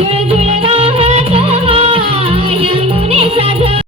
கிழகிழ